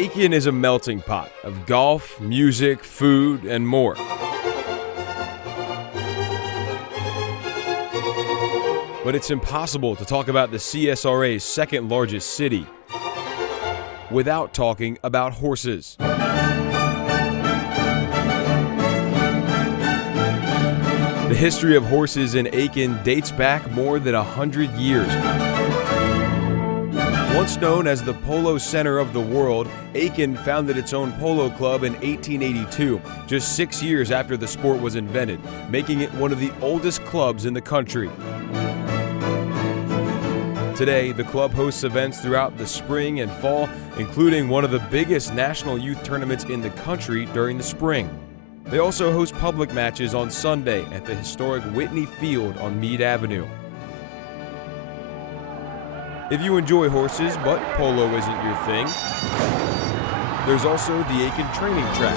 Aiken is a melting pot of golf, music, food, and more. But it's impossible to talk about the CSRA's second largest city without talking about horses. The history of horses in Aiken dates back more than 100 years. Once known as the polo center of the world, Aiken founded its own polo club in 1882, just 6 years after the sport was invented, making it one of the oldest clubs in the country. Today, the club hosts events throughout the spring and fall, including one of the biggest national youth tournaments in the country during the spring. They also host public matches on Sunday at the historic Whitney Field on Meade Avenue. If you enjoy horses, but polo isn't your thing, there's also the Aiken training track.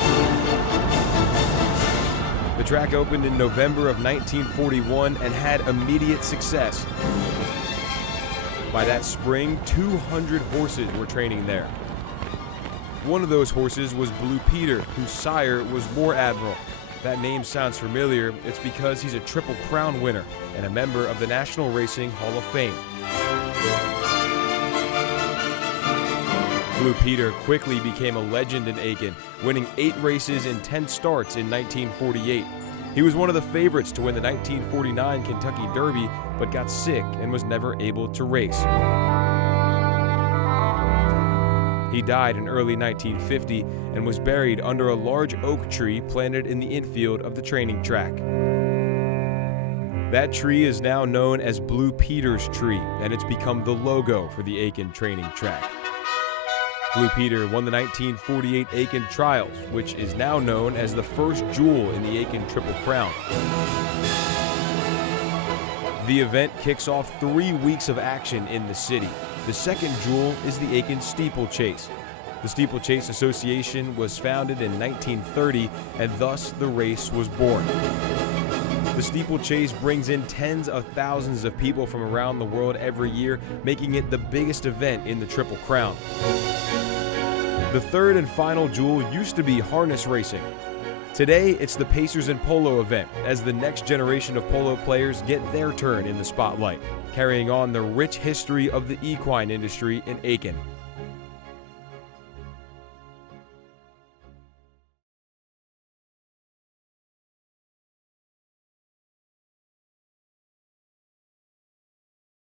The track opened in November of 1941 and had immediate success. By that spring, 200 horses were training there. One of those horses was Blue Peter, whose sire was War Admiral. That name sounds familiar. It's because he's a Triple Crown winner and a member of the National Racing Hall of Fame. Blue Peter quickly became a legend in Aiken, winning 8 races in 10 starts in 1948. He was one of the favorites to win the 1949 Kentucky Derby, but got sick and was never able to race. He died in early 1950 and was buried under a large oak tree planted in the infield of the training track. That tree is now known as Blue Peter's tree, and it's become the logo for the Aiken training track. Blue Peter won the 1948 Aiken Trials, which is now known as the first jewel in the Aiken Triple Crown. The event kicks off 3 weeks of action in the city. The second jewel is the Aiken Steeplechase. The Steeplechase Association was founded in 1930, and thus the race was born. The steeplechase brings in tens of thousands of people from around the world every year, making it the biggest event in the Triple Crown. The third and final jewel used to be harness racing. Today, it's the Pacers and Polo event, as the next generation of polo players get their turn in the spotlight, carrying on the rich history of the equine industry in Aiken.